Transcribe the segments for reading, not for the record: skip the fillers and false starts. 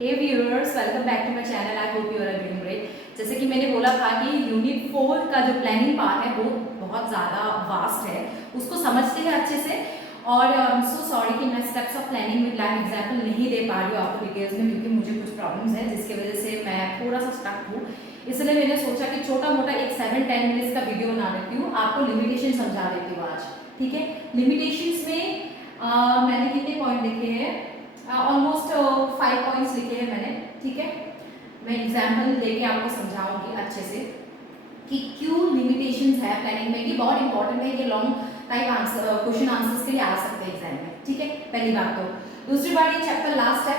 Hey viewers, welcome back to my channel. I hope you are doing great. जैसे कि मैंने बोला था कि यूनिट 4 का जो प्लानिंग पार्ट है वो बहुत ज़्यादा वास्ट है, उसको समझते हैं अच्छे से। और सो सॉरी कि मैं steps of planning with live example नहीं दे पा रही हूँ आपको डिटेल्स में, क्योंकि मुझे कुछ प्रॉब्लम्स हैं जिसकी वजह से मैं थोड़ा सा स्टक हूँ। इसलिए मैंने सोचा कि छोटा मोटा एक 7-10 मिनट्स का वीडियो बना देती हूँ, आपको लिमिटेशन समझा देती हूँ आज। ठीक है, लिमिटेशंस में मैंने कितने पॉइंट लिखे हैं? ऑलमोस्ट 5 पॉइंट्स लिखे हैं मैंने। ठीक है, मैं एग्जाम्पल देके आपको समझाऊंगी अच्छे से कि क्यों लिमिटेशंस है प्लानिंग में, कि बहुत इंपॉर्टेंट है, ये long type answer question answers के लिए आ सकते हैं एग्जाम में। ठीक है, पहली बात। तो दूसरी बात, ये चैप्टर लास्ट है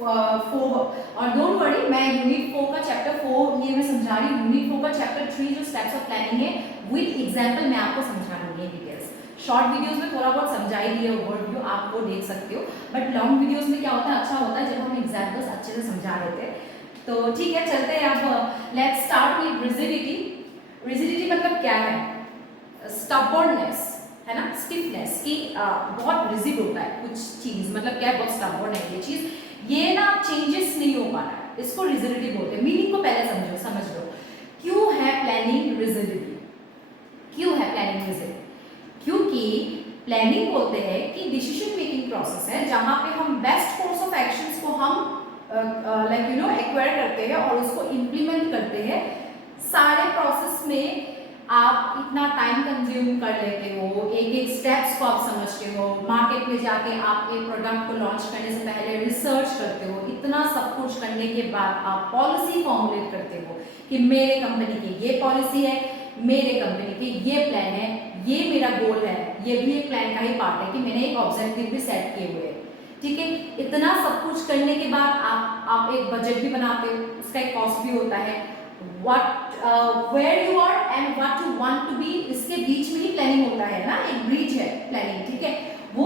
4, और डोंट वरी, मैं यूनिट 4 का चैप्टर 4 ये मैं समझा रही हूँ। यूनिट 4 का चैप्टर 3 जो स्टेप्स ऑफ प्लानिंग है विद एग्जाम्पल मैं आपको समझा दूंगी डिटेल्स। शॉर्ट वीडियोस में थोड़ा बहुत समझाई दी है ओवरव्यू, आप वो देख सकते हो, बट लॉन्ग वीडियोस में क्या होता है, अच्छा होता है जब हम एग्जाम्पल्स अच्छे से समझा देते हैं। तो ठीक है, चलते हैं अब। Let's start with rigidity. Rigidity मतलब क्या है? स्टबर्ननेस है ना, स्टिफनेस की बहुत रिजिड होता है कुछ चीज, मतलब क्या है, बहुत स्टबर्न है ये चीज, ये ना चेंजेस नहीं हो पा रहा है, इसको रिजिडिटी बोलते हैं। मीनिंग को पहले समझ लो। क्यों है प्लानिंग रिजिडिटी? क्यों है प्लानिंग रिजिड? क्योंकि प्लानिंग बोलते हैं कि डिसीजन मेकिंग प्रोसेस है जहां पे हम बेस्ट कोर्स ऑफ एक्शंस को हम लाइक एक्वायर करते हैं और उसको इम्प्लीमेंट करते हैं। सारे प्रोसेस में आप इतना टाइम कंज्यूम कर लेते हो, एक एक स्टेप्स को आप समझते हो, मार्केट में जाके आप एक प्रोडक्ट को लॉन्च करने से पहले रिसर्च करते हो, इतना सब कुछ करने के बाद आप पॉलिसी फॉर्मुलेट करते हो कि मेरे कंपनी की ये पॉलिसी है, मेरे कंपनी के ये प्लान है, ये मेरा गोल है, ये भी एक प्लान का ही पार्ट है कि मैंने एक ऑब्जेक्टिव भी सेट किए हुए हैं। ठीक है, इतना सब कुछ करने के बाद आप एक बजट भी बनाते हो, उसका एक कॉस्ट भी होता है। Where you are and what you want to be, इसके बीच में ही प्लानिंग होता है ना, एक ब्रिज है प्लानिंग। ठीक है, वो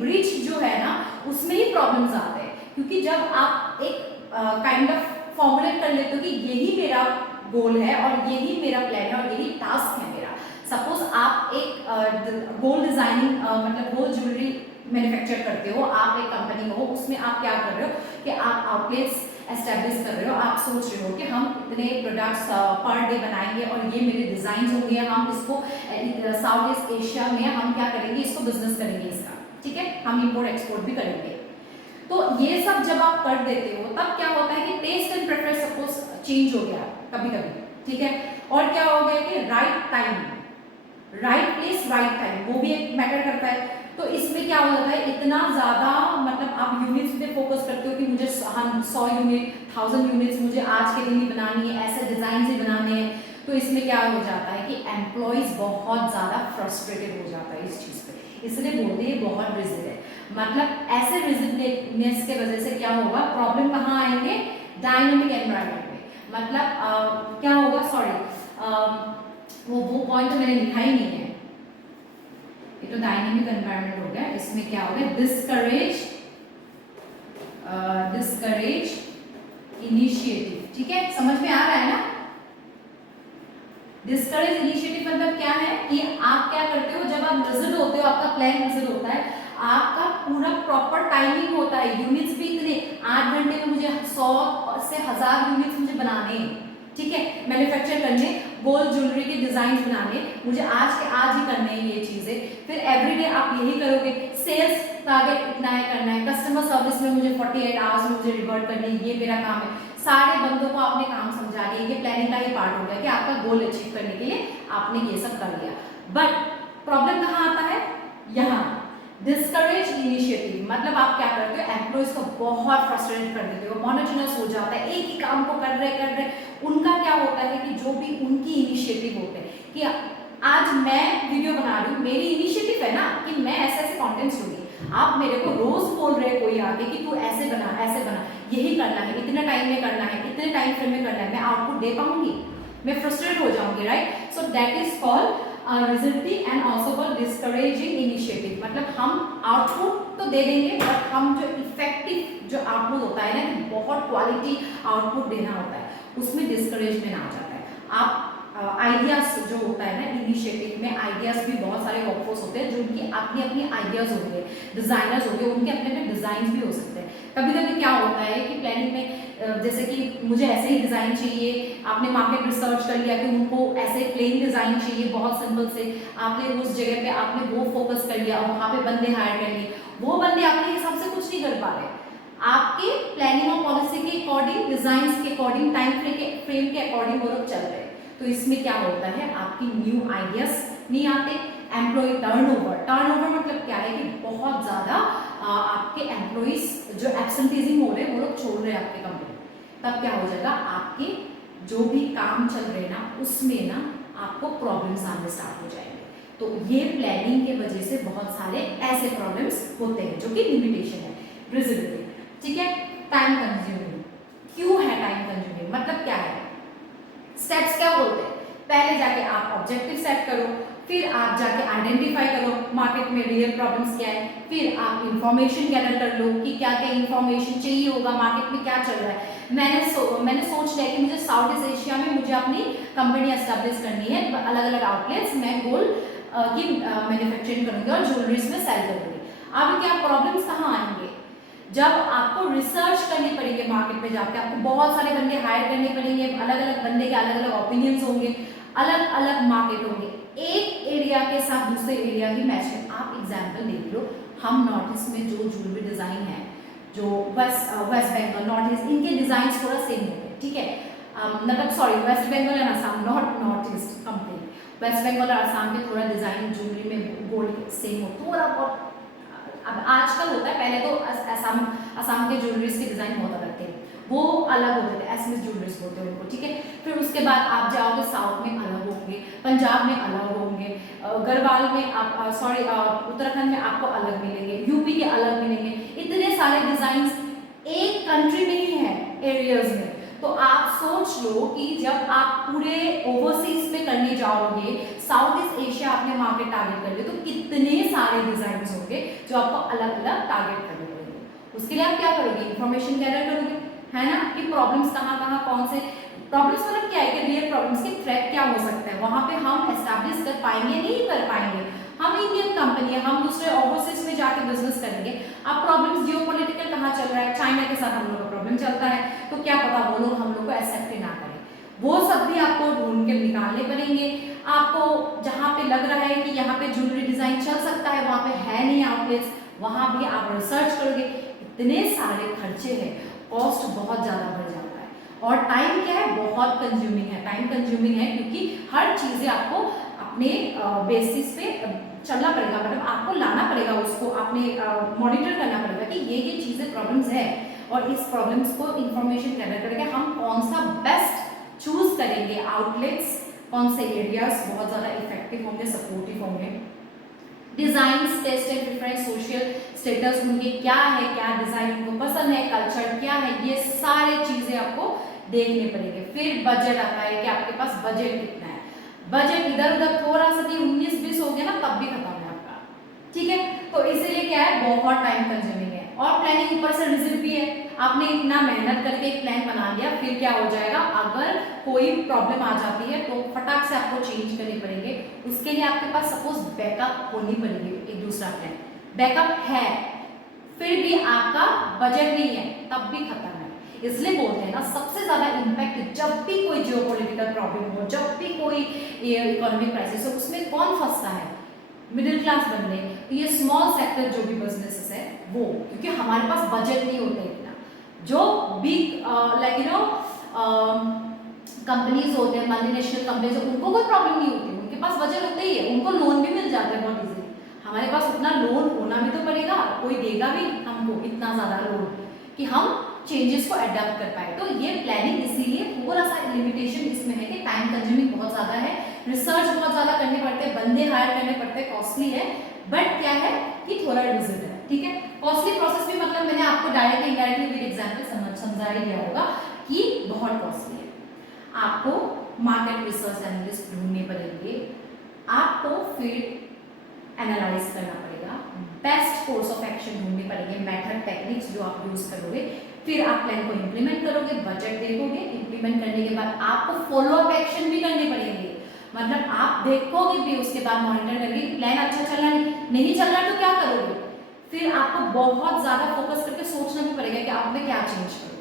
ब्रिज जो है ना, उसमें ही प्रॉब्लम्स आते हैं, क्योंकि जब आप एक काइंड ऑफ फॉर्मुलेट कर लेते हो कि यही मेरा गोल है और यही मेरा प्लान है और यही टास्क है मेरा। सपोज आप एक गोल्ड डिजाइनिंग मतलब गोल्ड ज्वेलरी मैन्युफैक्चर करते हो, आप एक कंपनी हो, उसमें आप क्या कर रहे हो कि आप आउटलेट्स एस्टेब्लिश कर रहे हो, आप सोच रहे हो कि हम इतने प्रोडक्ट्स पर डे बनाएंगे और ये मेरे डिजाइन होंगे, हम इसको साउथ ईस्ट एशिया में हम क्या करेंगे, इसको बिजनेस करेंगे इसका। ठीक है, हम इंपोर्ट एक्सपोर्ट भी करेंगे। तो ये सब जब आप कर देते हो तब क्या होता है कि taste and preference suppose change हो गया कभी कभी। ठीक है, और क्या हो गया कि right time, right place, right time, वो भी एक मैटर करता है। तो इसमें क्या हो जाता है, इतना ज्यादा मतलब आप यूनिट्स पे फोकस करते हो कि मुझे 100 यूनिट 1000 यूनिट्स मुझे आज के दिन ही बनानी है, ऐसे डिजाइन ही बनाने हैं। तो इसमें क्या हो जाता है कि एम्प्लॉइज बहुत ज्यादा फ्रस्ट्रेटेड हो जाता है इस चीज पे, इसलिए बोलते हैं बहुत रिजिड है। मतलब ऐसे रिजिडनेस के वजह से क्या होगा, प्रॉब्लम कहाँ आएंगे, डायनामिक एनवायरनमेंट में। मतलब क्या होगा, सॉरी वो पॉइंट तो मैंने लिखा ही नहीं है, ये तो डायनामिक एनवायरनमेंट हो गया। इसमें क्या हो गया, डिस्करेज इनिशिएटिव। ठीक है, समझ में आ रहा है ना? डिस्करेज इनिशिएटिव मतलब क्या है कि आप क्या करते हो, जब आप रिजिड होते हो, आपका प्लान रिजिड होता है, आपका पूरा प्रॉपर टाइमिंग होता है, यूनिट्स भी इतने 8 घंटे में मुझे 100 से 1000 यूनिट्स मुझे बनाने हैं। ठीक है, मैन्युफैक्चर करने, गोल्ड ज्वेलरी के डिजाइन बनाने, मुझे आज के आज ही करने हैं ये चीजें। फिर एवरीडे आप यही करोगे, सेल्स टारगेट इतना है करना है, कस्टमर सर्विस में मुझे 48 आवर्स में मुझे रिवर्ट करनी है, ये मेरा काम है। सारे बंदों को आपने काम समझा दिया, ये प्लानिंग का ही पार्ट हो गया कि आपका गोल अचीव करने के लिए आपने ये सब कर लिया। बट प्रॉब्लम कहाँ आता है, यहाँ डिस्करेज इनिशिएटिव। मतलब आप क्या करते हो, एम्प्लॉइज को बहुत फ्रस्ट्रेट कर देते हो, मोनोटोनस हो जाता है, एक ही काम को कर रहे उनका क्या होता है कि जो भी उनकी इनिशिएटिव होते हैं कि आज मैं वीडियो बना रही हूँ, मेरी इनिशिएटिव है ना कि मैं ऐसे ऐसे कंटेंट्स दूंगी, आप मेरे को रोज बोल रहे कोई आगे कि तू ऐसे बना, यही करना है, इतने टाइम में करना है, इतने टाइम फ्रेम में करना है, मैं आउटपुट दे पाऊंगी, मैं फ्रस्ट्रेट हो जाऊंगी, right? So that is called rigidity and also called discouraging initiative. मतलब हम आउटपुट तो दे देंगे, बट हम जो इफेक्टिव जो आउटपुट होता है ना, कि बहुत क्वालिटी आउटपुट देना होता है, उसमें डिस्करेजमेंट आ जाता है। आइडियाज जो होता है ना, इनिशिएटिव में आइडियाज भी बहुत सारे वर्कफोर्स होते हैं जो उनकी अपनी अपनी आइडियाज होंगे, डिजाइनर्स होंगे, उनके अपने अपने डिजाइन भी हो सकते हैं। कभी कभी क्या होता है कि प्लानिंग में जैसे कि मुझे ऐसे ही डिजाइन चाहिए, आपने मार्केट रिसर्च कर लिया कि उनको ऐसे प्लेन डिजाइन चाहिए बहुत सिंपल से, आपने उस जगह पे आपने वो फोकस कर लिया और वहाँ पे बंदे हायर कर लिए, वो बंदे अपने हिसाब से कुछ नहीं कर पा रहे, आपके प्लानिंग और पॉलिसी के अकॉर्डिंग, डिजाइन के अकॉर्डिंग, टाइम फ्रेम के अकॉर्डिंग वो लोग चल रहे हैं। तो इसमें क्या होता है, आपकी न्यू आइडियाज नहीं आते, एम्प्लॉय टर्नओवर मतलब क्या है कि बहुत ज़्यादा आपके एम्प्लॉइज जो एब्सेंटीज्म हो रहे हैं वो लोग छोड़ रहे हैं आपके कंपनी। तब क्या हो जाएगा, आपके जो भी काम चल रहे हैं ना उसमें ना आपको प्रॉब्लम्स आने स्टार्ट हो जाएंगे। तो ये प्लानिंग के वजह से बहुत सारे ऐसे प्रॉब्लम्स होते हैं जो कि लिमिटेशन है, रिजिडिटी। ठीक है, टाइम कंज्यूमिंग। क्यों है टाइम कंज्यूमिंग, मतलब क्या है, स्टेप्स क्या बोलते हैं, पहले जाके आप ऑब्जेक्टिव सेट करो, फिर आप जाके आइडेंटिफाई करो मार्केट में रियल प्रॉब्लम्स क्या है, फिर आप इंफॉर्मेशन गैदर कर लो कि क्या क्या इंफॉर्मेशन चाहिए होगा, मार्केट में क्या चल रहा है। मैंने सोच लिया कि मुझे साउथ ईस्ट एशिया में मुझे अपनी कंपनी एस्टेब्लिश करनी है, अलग अलग आउटलेट्स मैं गोल्ड की मैन्युफैक्चरिंग करूंगी और ज्वेलरीज में सेल करूंगी। अब क्या प्रॉब्लम्स कहाँ आएंगे, जब आपको रिसर्च करनी पड़ेगी मार्केट में जाके, आपको बहुत सारे बंदे हायर करने पड़ेंगे, अलग अलग बंदे के अलग अलग ओपिनियंस होंगे, अलग अलग मार्केट होंगे, एक एरिया के साथ दूसरे एरिया की मैच है। आप एग्जांपल देख लो, हम नॉर्थ ईस्ट में जो ज्वेलरी डिजाइन है, जो वेस्ट बंगाल नॉर्थ ईस्ट, इनके डिजाइन थोड़ा सेम होते हैं। ठीक है, मतलब sorry, West Bengal and Assam, north east complete, West Bengal और असम के थोड़ा डिजाइन ज्वेलरी में गोल्ड सेम हो, थोड़ा बहुत अब आजकल होता है, पहले तो असम के ज्वेलरीज के डिजाइन बहुत अलग थे, वो अलग होते थे, एसएमएस ज्वेलरीज बोलते हैं उनको। ठीक है, फिर उसके बाद आप जाओगे साउथ में अलग होंगे, पंजाब में अलग होंगे, गढ़वाल में आप उत्तराखंड में आपको अलग मिलेंगे, यूपी के अलग मिलेंगे, इतने सारे डिजाइन एक कंट्री में ही है एरियाज में। तो आप सोच लो कि जब आप पूरे ओवरसीज में करने जाओगे, साउथ ईस्ट एशिया आपने मार्केट टारगेट कर लिया, तो कितने सारे डिजाइन होंगे जो आपको अलग अलग टारगेट करने पड़ेंगे। उसके लिए आप क्या करोगे, इंफॉर्मेशन गैदर करोगे, है ना, कि प्रॉब्लम्स कहाँ कहाँ, कौन से प्रॉब्लम्स, मतलब क्या है कि रियल प्रॉब्लम्स की थ्रेट क्या हो सकता है, वहां पे हम एस्टैब्लिश कर पाएंगे नहीं कर पाएंगे, हम इंडियन कंपनी है, हम दूसरे ओवरसीज में जाके बिजनेस करेंगे। अब प्रॉब्लम्स जियोपॉलिटिकल कहाँ चल रहा है, चाइना के साथ हम लोग का प्रॉब्लम चलता है, तो क्या पता वो लोग हम लोग को एक्सेप्ट ना करें, वो सब भी आपको ढूंढ के निकालने पड़ेंगे। आपको जहाँ पे लग रहा है कि यहाँ पे ज्वेलरी डिजाइन चल सकता है, वहाँ पे है नहीं आउटलेट्स, वहाँ भी आप रिसर्च करोगे, इतने सारे खर्चे हैं, कॉस्ट बहुत ज़्यादा बढ़ जाता है, और टाइम क्या है, बहुत कंज्यूमिंग है, टाइम कंज्यूमिंग है, क्योंकि हर चीज़ें आपको अपने बेसिस पे चलना पड़ेगा, मतलब आपको लाना पड़ेगा, उसको आपने मॉनिटर करना पड़ेगा कि ये चीज़ें प्रॉब्लम्स है, और इस प्रॉब्लम्स को इंफॉर्मेशन गैदर करके हम कौन सा बेस्ट चूज करेंगे, आउटलेट्स कौन से एरियाज बहुत ज़्यादा इफेक्टिव होंगे, सपोर्टिव होंगे, design, taste and preference, social status उनके क्या है, क्या डिजाइन उनको पसंद है, कल्चर क्या है, ये सारे चीजें आपको देखने पड़ेंगे। फिर बजट आता है कि आपके पास बजट कितना है, बजट इधर उधर थोड़ा सा भी 19-20 हो गया ना तब भी खत्म है आपका। ठीक है, तो इसीलिए क्या है, बहुत टाइम कंज्यूमिंग है, और प्लानिंग ऊपर से रिजिड भी है, आपने इतना मेहनत करके एक प्लान बना लिया, फिर क्या हो जाएगा, अगर कोई प्रॉब्लम आ जाती है तो फटाक से आपको चेंज करने पड़ेंगे, उसके लिए आपके पास सपोज बैकअप होनी पड़ेगी, एक दूसरा प्लान बैकअप है, फिर भी आपका बजट नहीं है तब भी खत्म है। इसलिए बोलते हैं ना, सबसे ज्यादा इम्पैक्ट जब भी कोई जियोपॉलिटिकल प्रॉब्लम हो, जब भी कोई इकोनॉमिक क्राइसिस हो, उसमें कौन फंसता है, मिडिल क्लास बंदे, ये स्मॉल सेक्टर जो भी बिजनेसेस है वो, क्योंकि हमारे पास बजट नहीं होता इतना। जो big like you no companies होते हैं, मल्टीनेशनल कंपनीज, उनको कोई प्रॉब्लम नहीं होती, उनके पास बजट होता ही है, उनको लोन भी मिल जाता है बहुत इजीली। हमारे पास उतना लोन होना भी तो पड़ेगा, कोई देगा भी हमको इतना ज्यादा लोन कि हम चेंजेस को अडेप्ट कर पाए। तो ये प्लानिंग इसीलिए थोड़ा सा लिमिटेशन इसमें है कि टाइम कंज्यूमिंग बहुत ज्यादा है, रिसर्च बहुत ज्यादा करने पड़ते हैं, बंदे हायर करने पड़ते हैं, कॉस्टली है, बट क्या है कि थोड़ा रिजल्ट है। ठीक है, कॉस्टली प्रोसेस भी मतलब मैंने आपको डायरेक्टली इनडायरेक्टली विद एग्जांपल समझा ही दिया होगा कि बहुत कॉस्टली है। आपको मार्केट रिसर्च एनालिस्ट ढूंढने पड़ेंगे, आपको फिर एनालाइज करना पड़ेगा, बेस्ट कोर्स ऑफ एक्शन ढूंढने पड़ेंगे, मेथड टेक्निक्स जो आप यूज करोगे, फिर आप प्लान को इम्प्लीमेंट करोगे, बजट देखोगे, इम्प्लीमेंट करने के बाद आपको फॉलो अप एक्शन भी करने पड़ेंगे। मतलब आप देखोगे भी उसके बाद मॉनिटर करके प्लान अच्छा चल रहा नहीं चल रहा तो क्या करोगे, फिर आपको बहुत ज्यादा फोकस करके सोचना भी पड़ेगा कि आप में क्या चेंज करो,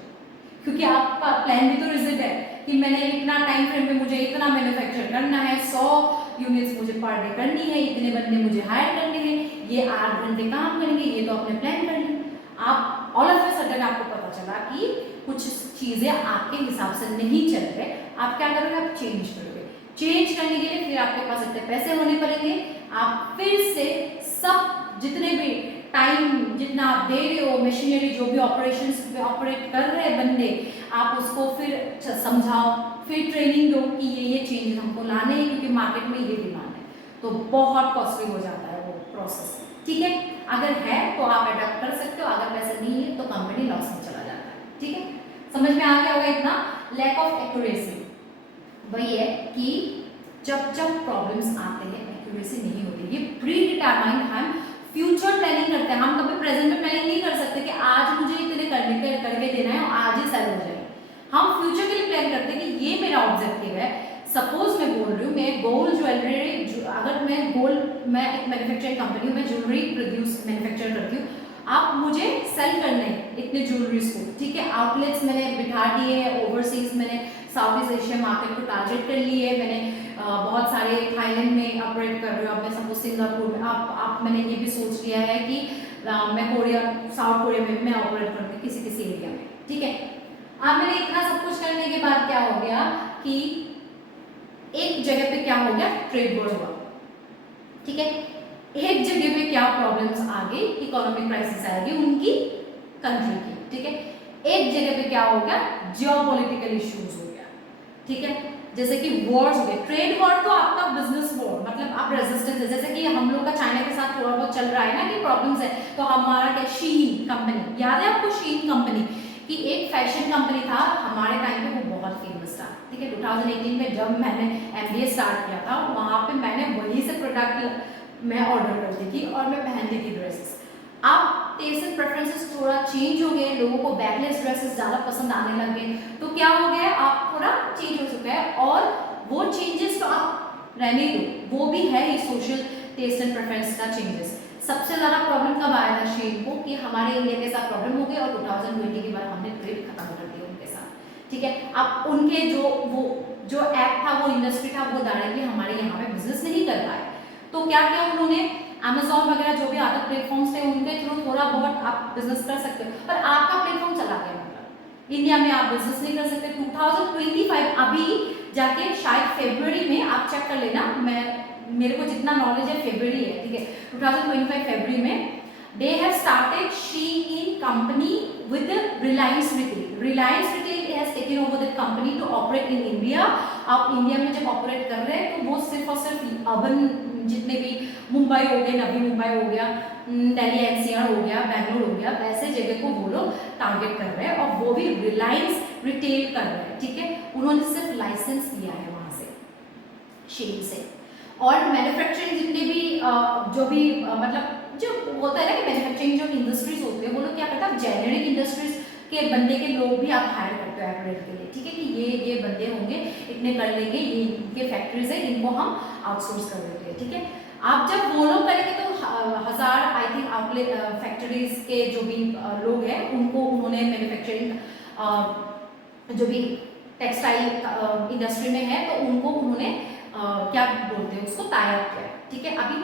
क्योंकि आपका प्लान भी तो रिजिड है कि मैंने इतना टाइम फ्रेम में मुझे इतना मैन्युफैक्चर करना है, 100 यूनिट्स मुझे पर डे करनी है, इतने बंदे मुझे हायर करने हैं, ये 8 घंटे काम करेंगे, ये तो आपने प्लान कर लिया। आप ऑल ऑफ ए सडन आपको पता चला कि कुछ चीजें आपके हिसाब से नहीं चल रहे, आप क्या करोगे, आप चेंज करोगे। चेंज करने के लिए फिर आपके पास इतने पैसे होने पड़ेंगे, आप फिर से सब जितने भी टाइम जितना आप दे रहे हो, मशीनरी जो भी ऑपरेशंस पे ऑपरेट कर रहे हैं बंदे, आप उसको फिर समझाओ, फिर ट्रेनिंग दो कि ये चेंज हमको लाने हैं क्योंकि मार्केट में ये डिमांड है। तो बहुत कॉस्टली हो जाता है वो प्रोसेस, ठीक है। अगर है तो आप अडॉप्ट कर सकते हो, अगर पैसे नहीं है तो कंपनी लॉस में चला जाता है, ठीक है। समझ में आ गया होगा इतना। लैक ऑफ एक्यूरेसी वही है कि जब प्रॉब्लम्स आते हैं एक्यूरेसी नहीं होती, ये प्री डिटरमाइंड हम फ्यूचर प्लानिंग करते हैं, हम कभी प्रेजेंट में प्लानिंग नहीं कर सकते कि आज मुझे इतने करके देना है और आज ही सेल हो जाए। हम फ्यूचर के लिए प्लान करते हैं कि ये मेरा ऑब्जेक्टिव है। सपोज मैं बोल रही हूँ, मैं गोल्ड ज्वेलरी, अगर मैं एक मैन्युफैक्चरिंग कंपनी हूँ, मैं ज्वेलरी मैन्युफैक्चर करती हूँ, आप मुझे सेल करने हैं इतने ज्वेलरीज को, ठीक है। आउटलेट्स मैंने बिठा दिए हैं, ओवरसीज मैंने साउथ ईस्ट एशिया मार्केट को टारगेट कर लिए है, मैंने बहुत सारे थाईलैंड में ऑपरेट कर रही हूँ, अब मैं सपोज सिंगापुर में, आप मैंने ये भी सोच लिया है कि मैं साउथ कोरिया में भी मैं ऑपरेट करूँगी किसी एरिया में, ठीक है। अब मैंने इतना सब कुछ करने के बाद क्या हो गया कि एक जगह पे क्या हो गया, ट्रेड वॉर हुआ, ठीक है। एक जगह पे क्या प्रॉब्लम्स आ गई, इकोनॉमिक क्राइसिस आ गई उनकी कंट्री की, ठीक है। एक जगह पे क्या हो गया, जियोपॉलिटिकल इश्यूज हो गया, ठीक है। जैसे कि वॉर्स हो गए, ट्रेड वॉर तो आपका बिजनेस वॉर, मतलब आप रेजिस्टेंस है, जैसे कि हम लोग का चाइना के साथ थोड़ा बहुत चल रहा है ना कि प्रॉब्लम्स है, तो हमारा क्या, शीन कंपनी, याद है आपको शीन कंपनी कि एक फैशन कंपनी था हमारे टाइम पे, वो बहुत फेमस था, ठीक है। 2018 में जब मैंने MBA स्टार्ट किया था, वहां पे मैंने वही से प्रोडक्ट मैं ऑर्डर करती थी और मैं पहनती थी ड्रेसेस। अब टेस्ट एंड प्रेफरेंसेस थोड़ा चेंज हो गए, लोगों को बैकलेस ड्रेसेस ज़्यादा पसंद आने लग गए, तो क्या हो गया, आप थोड़ा चेंज हो चुका है, और वो चेंजेस तो आप रहने दो, वो भी है ही सोशल टेस्ट एंड प्रेफरेंस का चेंजेस। सबसे ज़्यादा प्रॉब्लम कब आया था शेन को कि हमारे इंडिया के साथ प्रॉब्लम हो गई और 2020 के बाद हमने ट्रेड खत्म कर दिया उनके साथ, ठीक है। अब उनके जो ऐप था, वो इंडस्ट्री था, वो डायरेक्टली हमारे यहाँ पे बिजनेस नहीं कर पाए, तो क्या किया उन्होंने, Amazon वगैरह जो भी अदर प्लेटफॉर्म्स थे उनके थ्रू थोड़ा बहुत आप बिजनेस कर सकते हो, पर आपका प्लेटफॉर्म चला गया, मतलब इंडिया में आप बिजनेस नहीं कर सकते। 2025 अभी जाके शायद फरवरी में आप चेक कर लेना, मेरे को जितना नॉलेज है फरवरी है, ठीक है। 2025 फरवरी में they have started Shein company with the Reliance Retail. Reliance Retail has taken over that company to operate in India. आप इंडिया में जब ऑपरेट कर रहे हैं तो वो सिर्फ और सिर्फ अर्बन जितने भी मुंबई हो गया, नवी मुंबई हो गया, दिल्ली NCR हो गया, बेंगलोर हो गया, वैसे जगह को वो लोग टारगेट कर रहे हैं और वो भी रिलायंस रिटेल कर रहे हैं, ठीक है। उन्होंने सिर्फ लाइसेंस लिया है वहां से, शेन से, और मैन्युफैक्चरिंग जितने भी जो भी मतलब जो होता है ना कि मैन्युफैक्चरिंग जो इंडस्ट्रीज होती है, वो लोग क्या करते हैं, जेनेरिक इंडस्ट्रीज के बंदे के लोग भी आप हायर करते हो एपरेल के लिए, ठीक है, कि ये बंदे होंगे, इतने कर लेंगे, ये इनके फैक्ट्रीज है, इनको हम आउटसोर्स कर देते हैं, ठीक है। आप जब वो लोग करेंगे तो 1000 आई थिंक आउटलेट फैक्ट्रीज के जो भी लोग हैं उनको उन्होंने मैन्युफैक्चरिंग जो भी टेक्सटाइल इंडस्ट्री में है तो उनको उन्होंने क्या बोलते हैं उसको टाई अप किया, ठीक है। अभी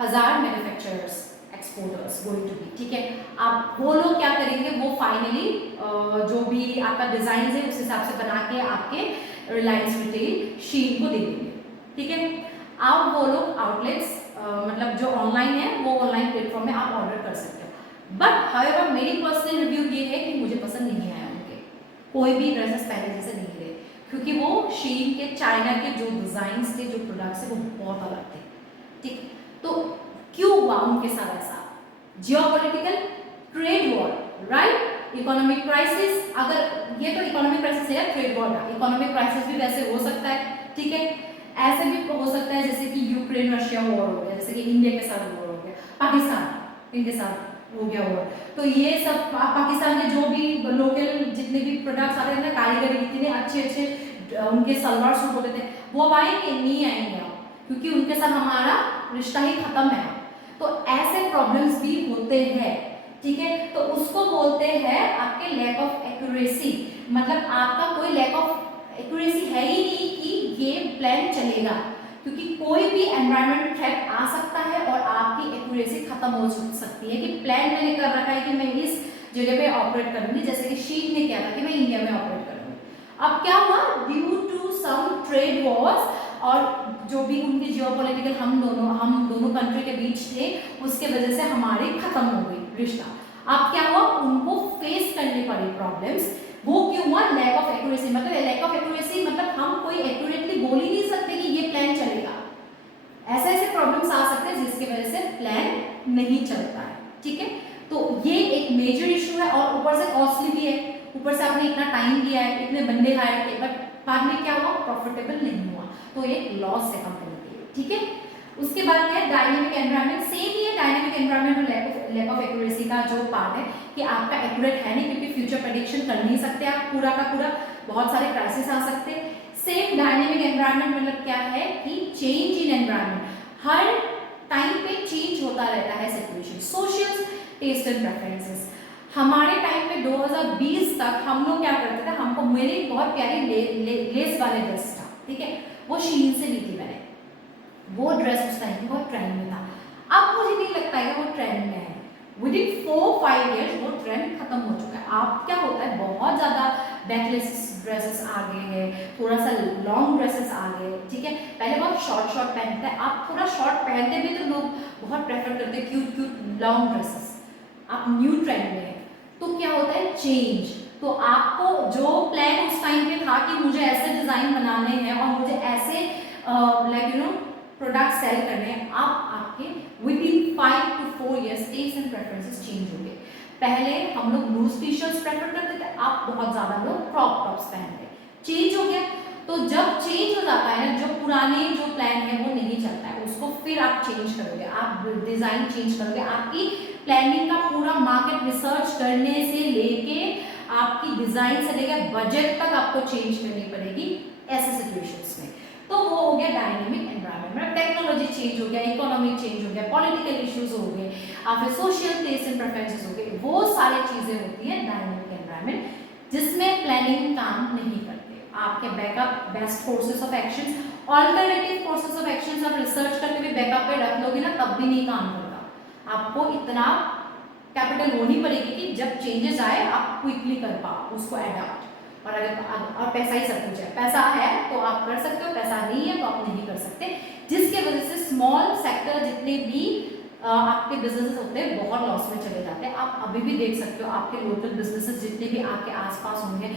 1000 manufacturers exporters going to be, ठीक है। अब वो लोग क्या करेंगे, वो फाइनली जो भी आपका डिजाइन है उस हिसाब से बना के आपके रिलायंस रिटेल शीन को दे देंगे, ठीक है। अब वो लोग आउटलेट्स मतलब जो ऑनलाइन है वो ऑनलाइन प्लेटफॉर्म में आप ऑर्डर कर सकते हो, बट हाउएवर मेरी पर्सनल रिव्यू ये है कि मुझे पसंद नहीं आया उनके कोई भी ड्रेसेस पहले जैसे नहीं रहे, क्योंकि वो शीन के चाइना के जो डिजाइन थे, जो प्रोडक्ट्स थे, वो बहुत अलग थे, ठीक। तो क्यों हुआ उनके साथ ऐसा, geopolitical, trade war, right, economic crisis. अगर ये तो इकोनॉमिक क्राइसिस है, ट्रेड वॉर का, इकोनॉमिक क्राइसिस भी वैसे हो सकता है, ठीक है। ऐसे भी हो सकता है जैसे कि यूक्रेन रशिया वॉर हो गया, जैसे कि इंडिया के साथ वॉर हो गया, पाकिस्तान इनके साथ हो गया हुआ। तो ये सब पाकिस्तान के जो भी लोकल जितने भी प्रोडक्ट्स आते थे ना, कारीगरी इतने अच्छे अच्छे उनके सलवार सूट होते थे, वो अब आएंगे नहीं आएंगे, क्योंकि उनके साथ हमारा रिश्ता ही खत्म है। तो ऐसे प्रॉब्लम्स भी होते हैं, ठीक है। तो उसको बोलते हैं आपके लैक ऑफ एक्यूरेसी, मतलब आपका कोई लैक ऑफ एक्यूरेसी है ही नहीं कि ये प्लान चलेगा, क्योंकि कोई भी एनवायरमेंट थ्रेट आ सकता है और आपकी एक्यूरेसी खत्म हो सकती है कि प्लान मैंने कर रखा है कि मैं इस जगह पे ऑपरेट करूंगी, जैसे कि शीन ने किया था कि मैं इंडिया में ऑपरेट करूंगी। अब क्या हुआ, due to some trade wars और जो भी उनके जियोपॉलिटिकल हम दोनों कंट्री के बीच थे, उसके वजह से हमारी खत्म हो गई रिश्ता। अब क्या हुआ, उनको फेस करनी पड़ी प्रॉब्लम्स। वो क्यों हुआ, लैक ऑफ एक्यूरेसी। मतलब लैक ऑफ एक्यूरेसी मतलब हम कोई एक्यूरेटली बोल ही नहीं सकते कि ये प्लान चलेगा। ऐसे ऐसे प्रॉब्लम्स आ सकते हैं जिसकी वजह से प्लान नहीं चलता है, ठीक है। तो ये एक मेजर इशू है और ऊपर से कॉस्टली भी है। ऊपर से आपने इतना टाइम दिया है, इतने बंदे हायर किए, बट बाद में क्या हुआ, प्रॉफिटेबल नहीं हुआ, तो एक लॉस है कंपनी के लिए, ठीक है। उसके बाद क्या है, डायनेमिक एनवायरनमेंट। सेम ही है डायनेमिक एनवायरनमेंट और लैक ऑफ एक्यूरेसी का जो पार्ट है कि आपका एक्यूरेट है नहीं, क्योंकि फ्यूचर प्रेडिक्शन कर नहीं सकते आप पूरा का पूरा, बहुत सारे क्राइसिस आ सकते हैं। सेम डायनेमिक एनवायरनमेंट मतलब क्या है कि चेंज इन एनवायरनमेंट, हर टाइम पे चेंज होता रहता है situation. Social taste and preferences, हमारे टाइम में 2020 तक हम लोग क्या करते थे, हमको मेरी बहुत प्यारी लेस वाले ड्रेस था, ठीक है, वो शीन से ली थी मैंने, वो ड्रेस उस टाइम बहुत ट्रेंड में था। अब मुझे नहीं लगता है कि वो ट्रेंड में है। विदिन 4-5 इयर्स वो ट्रेंड खत्म हो चुका है। अब क्या होता है, बहुत ज़्यादा बैकलेस ड्रेसेस आ गए हैं, थोड़ा सा लॉन्ग ड्रेसेस आ गए, ठीक है। पहले बहुत शॉर्ट पहनते हैं, आप थोड़ा शॉर्ट पहनते भी तो लोग बहुत प्रेफर करते हैं क्यूट लॉन्ग ड्रेसेस। आप न्यू ट्रेंड में है, तो क्या होता है, चेंज। तो आपको जो प्लान उस टाइम पे था कि मुझे ऐसे डिजाइन बनाने हैं और मुझे ऐसे like you know product sale करने हैं, आप आपके within 5 to 4 years taste and preferences change हो गए। पहले हम लोग लूज टी शर्ट्स प्रेफर करते थे, आप बहुत ज्यादा लोग क्रॉप टॉप्स पहनते, चेंज हो गया। तो जब चेंज हो जाता है ना, जो पुराने जो प्लान है वो नहीं चलता है, उसको फिर आप चेंज करोगे, आप डिजाइन चेंज करोगे, आपकी प्लानिंग का पूरा मार्केट रिसर्च करने से लेके आपकी डिजाइन से लेकर बजट तक आपको चेंज करनी पड़ेगी ऐसे सिचुएशंस में। तो वो हो गया डायनेमिक एनवायरनमेंट, मतलब टेक्नोलॉजी चेंज हो गया, इकोनॉमिक चेंज हो गया, पॉलिटिकल इश्यूज हो गए, फिर सोशल टेस्ट एंड प्रेफरेंसेस हो गए, वो सारी चीजें होती है डायनेमिक एनवायरनमेंट, जिसमें प्लानिंग काम नहीं करते। आपके backup best courses of action, alternative courses of action आप रिसर्च करके भी बैकअप पे रख लोगे ना, तब भी नहीं काम करता। आपको इतना कैपिटल होनी पड़ेगी कि जब चेंजेस आए आप क्विकली कर पाओ उसको एडॉप्ट। और अगर और पैसा ही सब कुछ है, पैसा है तो आप कर सकते हो, पैसा नहीं है तो आप नहीं कर सकते, जिसके वजह से स्मॉल सेक्टर जितने भी आपके बिजनेसेस होते हैं बहुत लॉस में चले जाते हैं। आप अभी भी देख सकते हो आपके लोकल बिजनेसेस जितने भी आपके आसपास होंगे,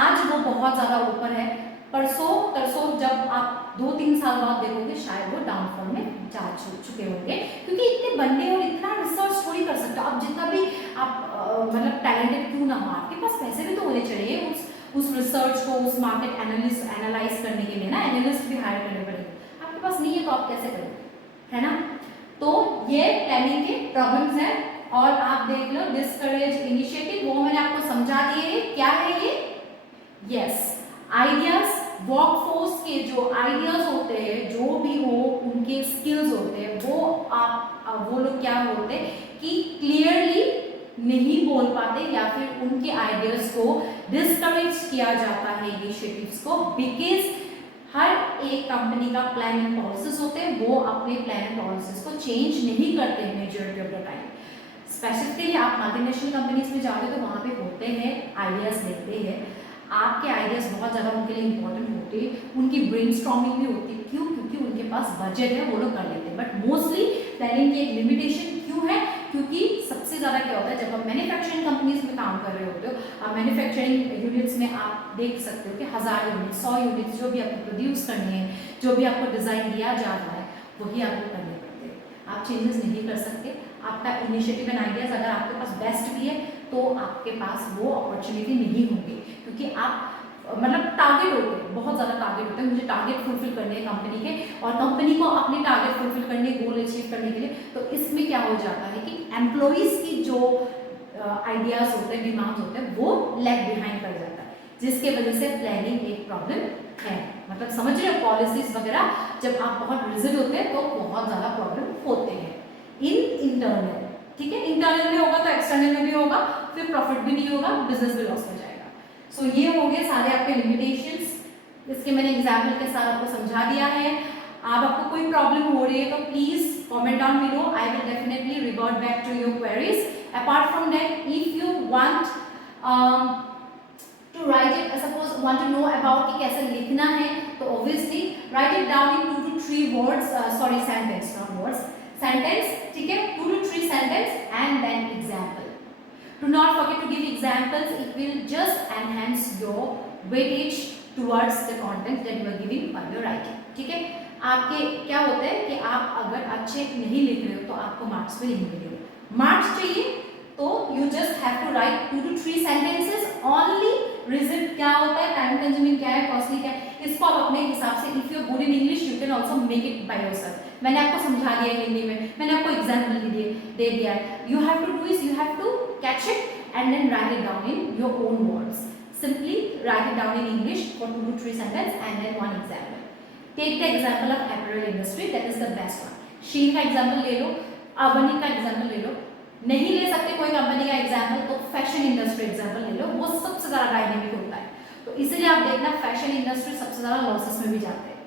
आज वो बहुत ज़्यादा ऊपर है, परसों जब आप 2-3 साल बाद देखोगे शायद वो डाउनफॉल में जा चुके होंगे, क्योंकि इतने बंदे और इतना रिसर्च थोड़ी कर सकते हो आप, जितना भी आप मतलब टैलेंटेड क्यों ना हो, आपके पास पैसे भी तो होने चाहिए उस रिसर्च को, उस मार्केट एनालाइज करने के लिए ना, एनालिस्ट भी हायर करने पड़ेंगे। आपके पास नहीं है तो आप कैसे करोगे, है ना। तो ये प्लानिंग के प्रॉब्लम्स हैं। और आप देख लो डिस्करेज इनिशिएटिव, वो मैंने आपको समझा दिए, क्या है ये, यस आइडियाज, वर्कफोर्स के जो आइडियाज होते हैं, जो भी हो उनके स्किल्स होते हैं, वो लोग क्या होते हैं कि क्लियरली नहीं बोल पाते या फिर उनके आइडियाज को डिस्करेज किया जाता है इनिशिएटिव्स को, बिकॉज हर एक कंपनी का प्लान एंड पॉलिसीज होते हैं, वो अपने प्लान एंड पॉलिसीज को चेंज नहीं करते majority of the time. Specifically आप मल्टीनेशनल कंपनीज में जाओगे तो वहाँ पे होते हैं, आइडियाज देते हैं, आपके आइडियाज बहुत ज़्यादा उनके लिए इंपॉर्टेंट होते हैं, उनकी ब्रेनस्टॉर्मिंग भी होती है, क्यों, क्योंकि उनके पास बजट है, वो लोग कर लेते हैं। बट मोस्टली प्लानिंग की एक लिमिटेशन क्यों है, क्योंकि सबसे ज़्यादा क्या होता है जब आप मैन्युफैक्चरिंग कंपनीज में काम कर रहे होते हो, मैन्युफैक्चरिंग यूनिट्स में आप देख सकते हो कि 1000 यूनिट 100 यूनिट्स जो भी आपको प्रोड्यूस करनी है, जो भी आपको डिज़ाइन दिया जा रहा है, वही आपको करने पड़ते हैं, आप चेंजेस नहीं कर सकते। आपका इनिशिएटिव एंड आइडियाज अगर आपके पास बेस्ट भी है तो आपके पास वो अपॉर्चुनिटी नहीं होगी, क्योंकि आप मतलब टारगेट होते हैं, बहुत ज़्यादा टारगेट होते हैं, मुझे टारगेट फुलफिल करने हैं कंपनी के, और कंपनी को अपने टारगेट फुलफिल करने, गोल अचीव करने के लिए। तो इसमें क्या हो जाता है कि एम्प्लॉइज़ की जो आइडियाज़ होते हैं, डिमांड्स होते हैं, वो लैग बिहाइंड कर जाता है, जिसके वजह से प्लानिंग एक प्रॉब्लम है। मतलब समझ रहे हो, पॉलिसीज वगैरह जब आप बहुत रिजिड होते हैं तो बहुत ज़्यादा प्रॉब्लम होते हैं इन इंटरनल। ठीक है, इंटरनल में होगा तो एक्सटर्नल में भी होगा, फिर प्रॉफिट भी नहीं होगा, बिजनेस भी लॉस में जाएगा। सो ये हो गए सारे आपके लिमिटेशंस, इसके मैंने एग्जाम्पल के साथ आपको समझा दिया है। आपको कोई प्रॉब्लम हो रही है तो please comment down below, I will definitely revert back to your queries. Apart from that, if you want to write it, suppose want to know about कि कैसे लिखना है, तो obviously write it down in 2 to 3 words, sorry sentence, not words, sentence, ठीक है, 2 to 3 sentence and then example. Do not forget to give examples, it will just enhance your weightage towards the content that you are giving while you are writing. ठीक है, आपके क्या होता है कि आप अगर अच्छे नहीं लिख रहे हो तो आपको मार्क्स भी नहीं मिलेंगे। मार्क्स चाहिए तो you just have to write 2 to 3 sentences only. Reason क्या होता है, टाइम कंज्यूमिंग क्या है, कॉस्टली क्या है, इसको आप अपने हिसाब से, if you are good in English you can also make it by yourself. मैंने आपको समझा दिया हिंदी में, मैंने आपको एग्जांपल दे दिया है। You have to do is you have to catch it and then write it down in your own words. Simply write it down in English for 2 to 3 sentence and then one example. Take the example of apparel industry, that is the best one. Shein का example ले लो, अवनी का example ले लो, नहीं ले सकते कोई company का example तो फैशन इंडस्ट्री एग्जांपल ले लो, वो सबसे ज़्यादा डायनेमिक होता है। तो इसलिए आप देखना फैशन इंडस्ट्री सबसे ज़्यादा लॉसेस में भी जाते हैं,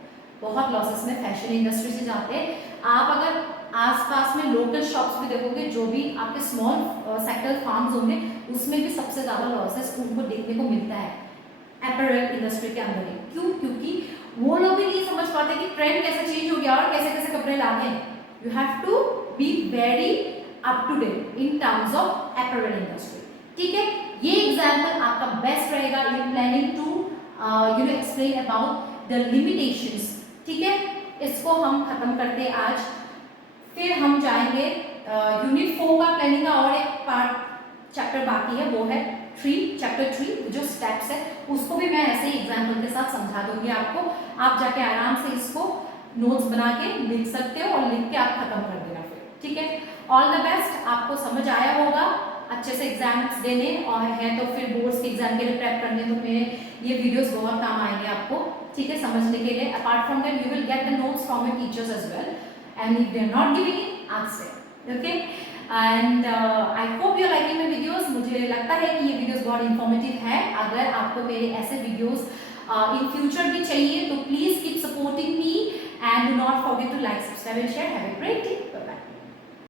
बहुत लॉसेस में फैशन इंडस्ट्री से जाते हैं। आप अगर आसपास में लोकल शॉप्स भी देखोगे, जो भी आपके स्मॉल सेक्टर फार्म्स होंगे, उसमें भी सबसे ज़्यादा लॉसेस उनको देखने को मिलता है अपैरल इंडस्ट्री के अंदर ही। क्यों? क्योंकि वो लोग भी नहीं समझ पाते कि ट्रेंड कैसे चेंज हो गया और कैसे कैसे कपड़े लाने हैं। You have to be very up to date in terms of apparel industry. ठीक है, ये एग्जांपल आपका बेस्ट रहेगा in planning to explain about the limitations. ठीक है, इसको हम खत्म करते हैं आज। फिर हम जाएंगे यूनिट 4 का प्लानिंग का और एक पार्ट चैप्टर बाकी है, वो है चैप्टर 3 जो स्टेप्स है, उसको भी मैं ऐसे ही एग्जाम्पल के साथ समझा दूंगी आपको। आप जाके आराम से इसको नोट्स बना के लिख सकते हो और लिख के आप खत्म कर देना फिर। ठीक है, ऑल द बेस्ट, आपको समझ आया होगा, अच्छे से एग्जाम्स देने और है तो फिर बोर्ड्स के एग्जाम के लिए प्रेप करने, तो मेरे ये वीडियोस बहुत काम आएंगे आपको। ठीक है, समझने के लिए। Apart from that you will get the notes from your teachers as well and if they are not giving it, ask them. Okay, and I hope you liking my videos. मुझे लगता है कि ये वीडियोस बहुत informative है। अगर आपको मेरे ऐसे वीडियोस इन फ्यूचर भी चाहिए तो please keep supporting me and do not forget to like, subscribe and share. Have a great day.